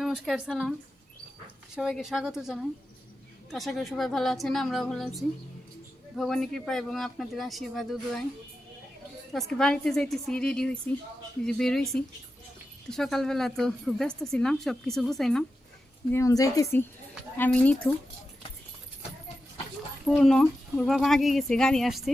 নমস্কার, সালাম, সবাইকে স্বাগত জানাই। আশা করি সবাই ভালো আছেন, আমরাও ভালো আছি ভগবানের কৃপা এবং আপনাদের আশীর্বাদ ও দোয়ায়। তো আজকে বাড়িতে যাইতেছি, রেডি হয়েছি, বেরোইছি। তো সকালবেলা তো খুব ব্যস্ত ছিলাম, সব কিছু গুছাইলাম, যেমন যাইতেছি। আমি নিথু, পূর্ণ ওর বাবা আগে গেছে, গাড়ি আসছে।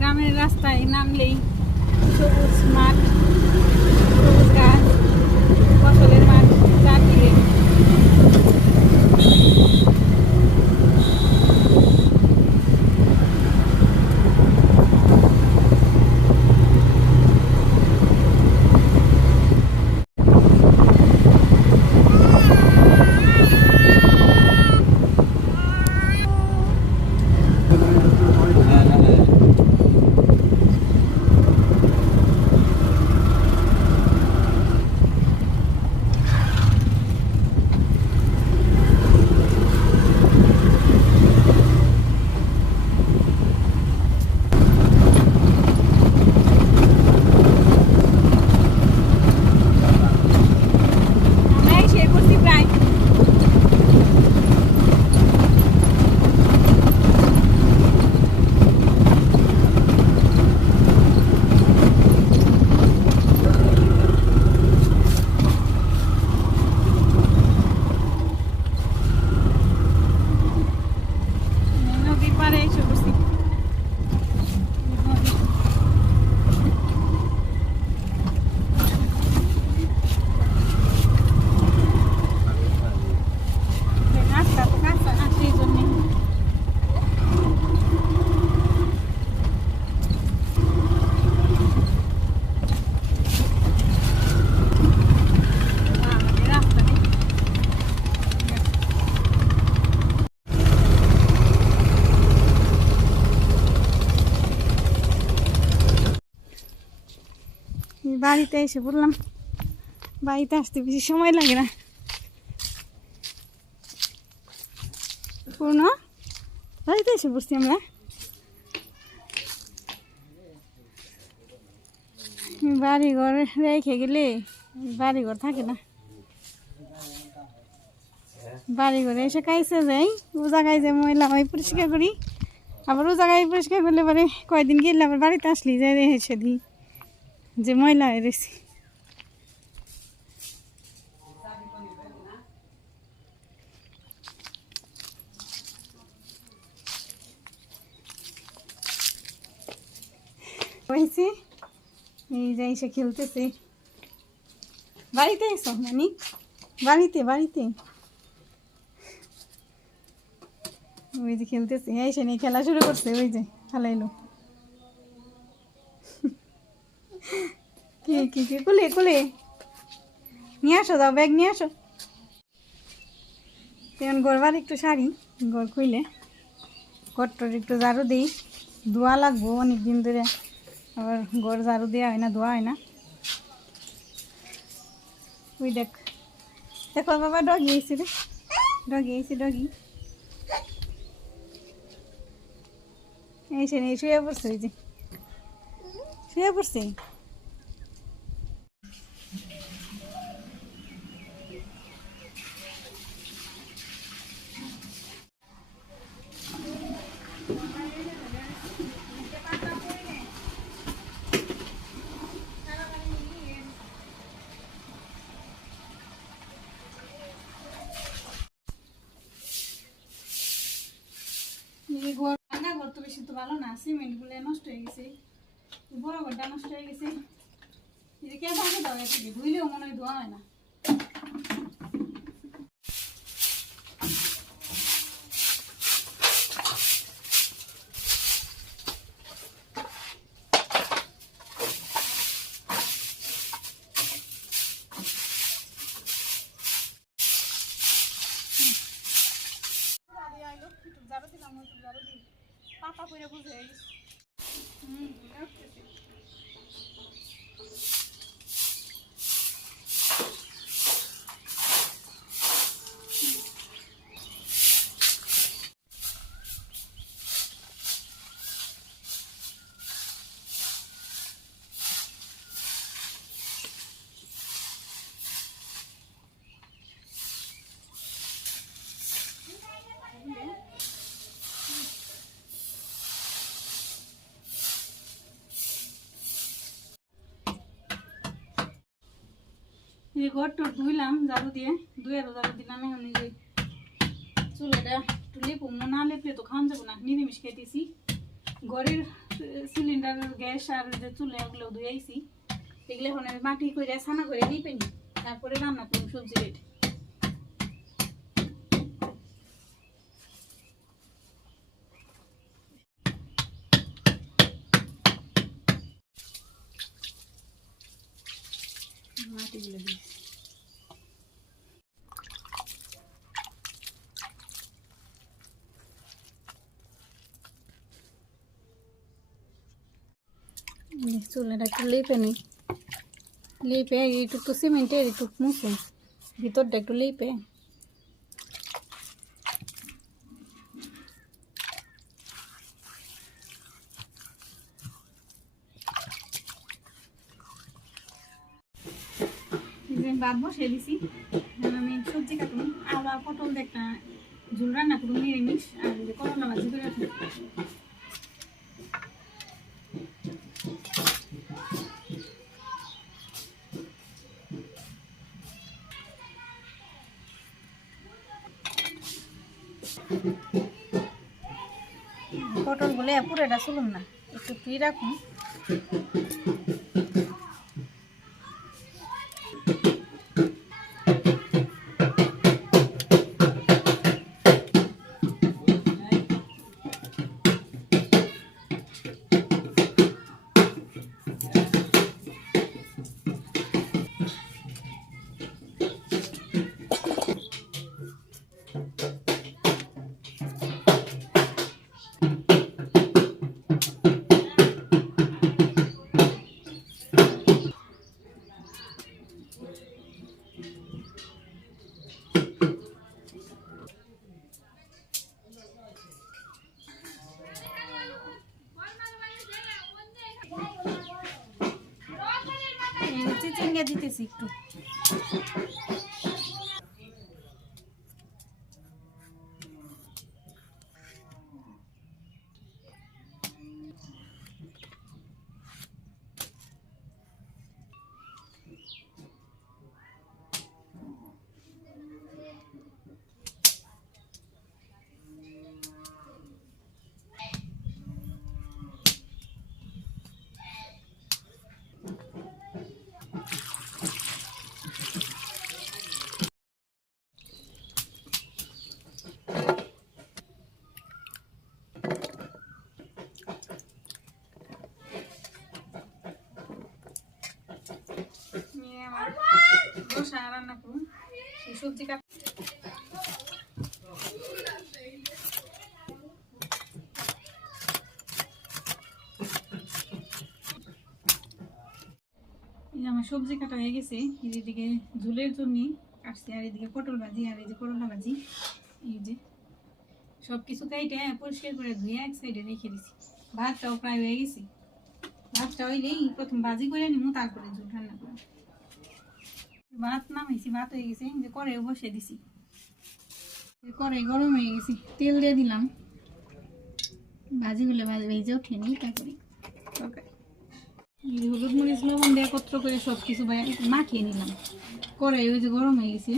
গ্রামের রাস্তায় নামলেই সবুজ মাঠ, সবুজ গাছ, ফসলের মাঠ চারদিকে। আমরা এসে পড়ছি প্রায়। নদীর পাড়ে এসে পড়ছি। রাস্তা তো কাঁচা না, সেই জন্যে রাস্তা নেই। বাড়িতে এসে বললাম, বাড়িতে আসতে বেশি সময় লাগে না। পূর্ণ বাড়িতে এসে বসছি আমরা। বাড়িঘর রেখে গেলে বাড়িঘর থাকে না। বাড়িঘরে এসে কাইছে যাই, ও জায়গায় যে ময়লা হয় পরিষ্কার করি, আবার ও জায়গায় পরিষ্কার করলে পরে কয়দিন গেলে আবার বাড়িতে আসলি যাই এসে দিই যে ময়লা হয়ে রয়েছে। হয়েছে এই যে এসে খেলতেছে। বাড়িতে এসো নানি, বাড়িতে বাড়িতে ওই যে খেলতেছে। এসে নিয়ে খেলা শুরু করছে, ওই যে খেলাইলো। কি কি কি কুলে কুলে নিয়ে আসো, দাও ব্যাগ নিয়ে আসো। তেমন ঘরবার একটু শাড়ি ঘর খুইলে ঘরটার একটু ঝাড়ু দিই, ধোয়া লাগবো অনেক দিন ধরে। আবার ঘর ঝাড়ু দেওয়া হয় না, ধোয়া হয় না। ওই দেখ, দেখো বাবা ডগি এসে রে, ডগি এসে ডগি এসে নেই, শুয়ে পড়ছে। ওই যে শুয়ে পড়ছে। ঘর রান্না ঘর তো বেশি তো ভালো না, সিমেন্ট গুলো নষ্ট হয়ে গেছে, বড় ঘরটা নষ্ট হয়ে গেছে। কে ভাবে দাও, এদিকে ধুইলেও মনে হয় ধোয়া হয় না। পাপা করে বুঝে গেছে। এই ঘরটা ধুইলাম ঝাড়ু দিয়ে, ধুয়েরও ঝাড়ু দিলাম। এখন এই যে চুলাটা একটু লেপো, না লেপলে তো খাওয়া যাবো না, নিরামিষ খেতেছি। ঘরের সিলিন্ডার গ্যাস আর যে চুলে ওগুলো ধুয়েছি, এগুলো এখন আমি মাটি করে ছানা করে নিপে নি, তারপরে রান্না করুন সবজি রেটে। মাটিগুলো দিয়েছি। চুলাটা একটু লেপে নিই, লেপে এইটুকু সিমেন্টের এইটুকু মুছুন, ভিতরটা একটু লেপে। ভাত বসিয়ে দিছি, আমি সবজি কাটুন, আলু আর পটল দিয়ে একটা ঝোল রান্না করুন নিরামিষ, আর করলা ভাজি করে রাখুন। পটল বলে পুরোটা চলুন না, একটু ফ্রি রাখুন। চিচিঙ্গা দিতেছি একটু। রান্না করুন সবজি কাট। আমার সবজি কাটা হয়ে গেছে, এদিকে ঝোলের জন্য কাটছি, আর এদিকে পটল ভাজি, আর এই যে করলা ভাজি, এই যে সব কিছু কাইটে পরিষ্কার করে ধুয়ে এক সাইডে রেখে দিছি। ভাতটাও প্রায় হয়ে গেছে, ভাতটা হইলেই প্রথম ভাজি করে নিব, তারপরে ঝোল রান্না করব। ভাত নামাইছি, ভাত হয়ে গেছে, যে কড়াইও বসে দিছি, কড়াই গরম হয়ে গেছে, তেল দিয়ে দিলাম, ভাজিগুলো ভেজে উঠে নিই, তারপরে হলুদ মরিচ লবণ দিয়ে একত্র করে সব কিছু মাখিয়ে নিলাম। কড়াই ওই যে গরম হয়ে গেছে,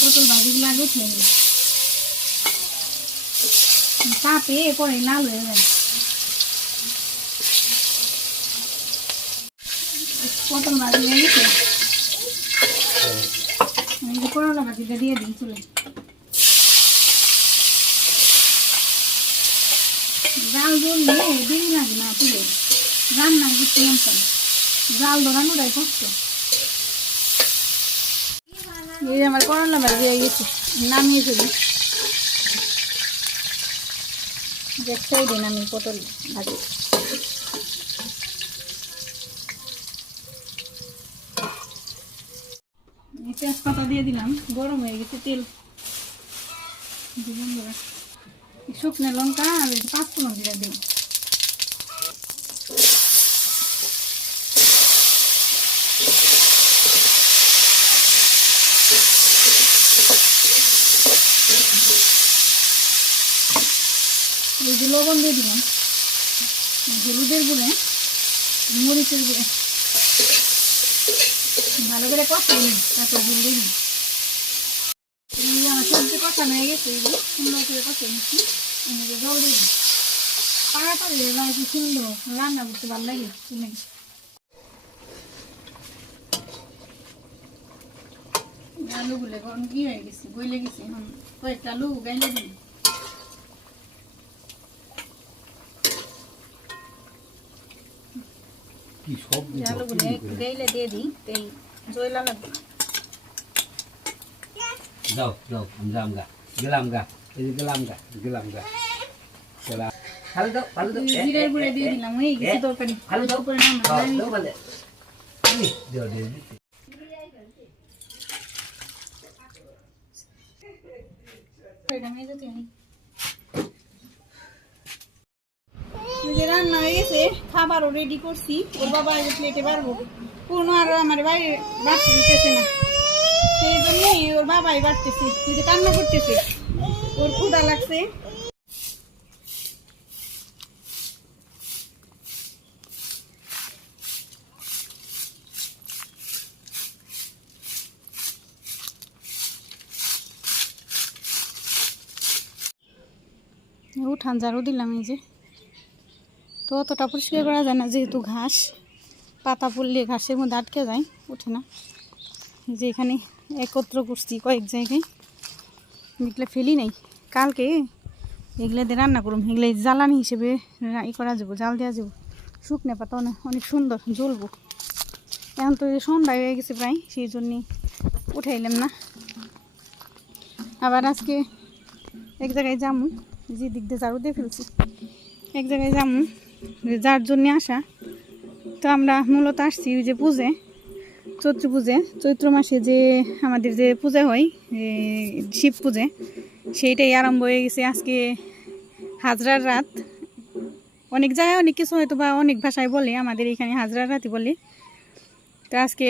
পটল ভাজিগুলো আগে উঠে নিই, তাপে কড়াই লাল হয়ে যায়। পটল ভাজি হয়ে গেছে, করলা ভাজিটা দিয়ে দিই চলে। জাল ধরলে দেরি লাগে না, তুলে রান্না করতে জানতাম, জাল ধরানোটাই কষ্ট। এই আমার করলা ভাজি হয়ে গেছে, নামিয়ে ফেলি, এক সাইডে নামি পটল ভাজি। তেজপাতা দিয়ে দিলাম, গরম হয়ে গেছে তেল, শুকনো লঙ্কা আর 5 ফোড়ন দিয়ে দিলাম। এই যে লবণ দিয়ে দিলাম, হলুদের গুঁড়ে, মরিচের গুঁড়ে, ভালো করে কষাই নিই, তারপর ঝোল দিয়ে নিই। আমার সবজি কষানো হয়ে গেছে, সুন্দর করে কষাই নিচ্ছি, জল দিয়ে দিই। তাড়াতাড়ি নয় কি সুন্দর রান্না করতে ভালো লাগে শুনে। আলুগুলো এখন কি হয়ে গেছে, গইলে গেছে, এখন কয়েকটা আলু গাইলে দিই। আলুগুলো গাইলে দিয়ে দিই, তেল জয়লা লাগবে। যাও যাও আমি গেলাম গা ভালো দাও জিরার গুঁড়া দিয়ে দিলাম, হয়ে গেছে তরকারি। ভালো দাও করে নাম দাও বলে দিও দিও রান্না হয়ে গেছে, খাবারও রেডি করছি। ওর বাবা প্লেটে বাড়বো, কোনো আর আমার বাইরে বাড়তে দিতেছে না, সেই জন্যই ওর বাবাই বাড়তেছে। যে কান্না করতেছে, ওর ক্ষুধা লাগছে। উঠান ঝাড়ু দিলাম, এই যে তো অতটা পরিষ্কার করা যায় না, যেহেতু ঘাস পাতা পড়লে ঘাসের মধ্যে আটকে যায়, ওঠে না। যে এখানে একত্র করছি কয়েক জায়গায়, এগুলো ফেলি নাই, কালকে এগুলো দিয়ে রান্না করুম। এগুলো জ্বালানি হিসেবে ই করা যাবো, জাল দেওয়া যাবো। শুকনো পাতা অনেক সুন্দর জ্বলবো। এখন তো সন্ধ্যা হয়ে গেছে প্রায়, সেই জন্যে উঠাইলাম না। আবার আজকে এক জায়গায় যামু, যে দিক দিয়ে ঝাড়ু দিয়ে ফেলছি, এক জায়গায় যামু, যার জন্যে আসা। তো আমরা মূলত আসছি ওই যে পুজো, চৈত্র মাসে যে আমাদের যে পূজা হয়, শিব পূজা, সেইটাই আরম্ভ হয়ে গেছে। আজকে হাজরার রাত, অনেক জায়গায় অনেক কিছু হয়তো বা অনেক ভাষায় বলে, আমাদের এখানে হাজরার রাতই বলে। তো আজকে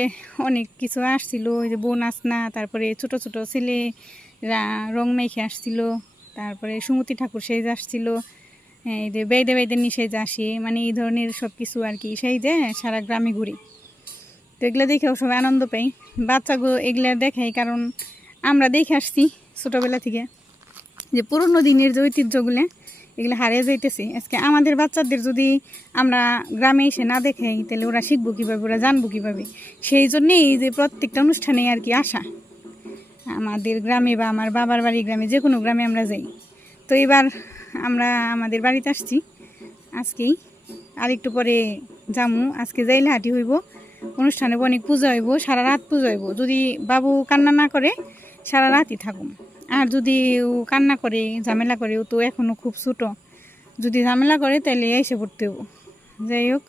অনেক কিছু আসছিল, ওই যে বোন আসনা, তারপরে ছোট ছোট ছেলেরা রং মেখে আসছিল, তারপরে সুমতি ঠাকুর সেই যে আসছিল, এই যে বেদে নিষেধ আসে, মানে এই ধরনের সব কিছু আর কি। সেই যে সারা গ্রামে ঘুরি, তো এগুলো দেখেও সবাই আনন্দ পাই। বাচ্চাগুলো এগুলো দেখাই, কারণ আমরা দেখে আসছি ছোটোবেলা থেকে যে পুরনো দিনের যে ঐতিহ্যগুলো এগুলো হারিয়ে যাইতেছে। আজকে আমাদের বাচ্চাদের যদি আমরা গ্রামে এসে না দেখাই, তাহলে ওরা শিখবো কীভাবে, ওরা জানবো কীভাবে। সেই জন্যেই এই যে প্রত্যেকটা অনুষ্ঠানে আর কি আসা, আমাদের গ্রামে বা আমার বাবার বাড়ি গ্রামে, যে কোনো গ্রামে আমরা যাই। তো এবার আমরা আমাদের বাড়িতে আসছি আজকেই, আর একটু পরে যামু। আজকে যাইলে হাঁটি হইব, অনুষ্ঠানে অনেক পূজা হইব, সারা রাত পূজা হইব। যদি বাবু কান্না না করে সারা রাতই থাকুম, আর যদি ও কান্না করে ঝামেলা করে, ও তো এখনও খুব ছোটো, যদি ঝামেলা করে তাহলে এসে পড়তে হবো। যাই হোক,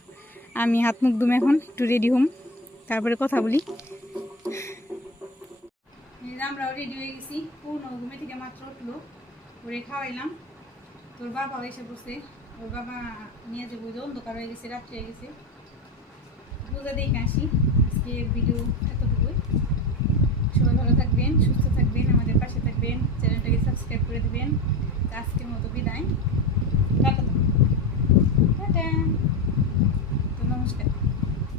আমি হাত মুখ ধুম, এখন একটু রেডি হম, তারপরে কথা বলি। আমরাও রেডি হয়ে গেছি, পুরনো ঘুমে থেকে মাত্র উঠলো, ওরে খাওয়াইলাম। তোর বাবাও এসে বসে, ওর বাবা নিয়ে যাবো, যে অন্ধকার হয়ে গেছে, রাত্রে হয়ে গেছে। পূজা দেখে আসি। আজকে ভিডিও এতটুকুই। সবাই ভালো থাকবেন, সুস্থ থাকবেন, আমাদের পাশে থাকবেন, চ্যানেলটাকে সাবস্ক্রাইব করে দেবেন। আজকের মতো বিদায়।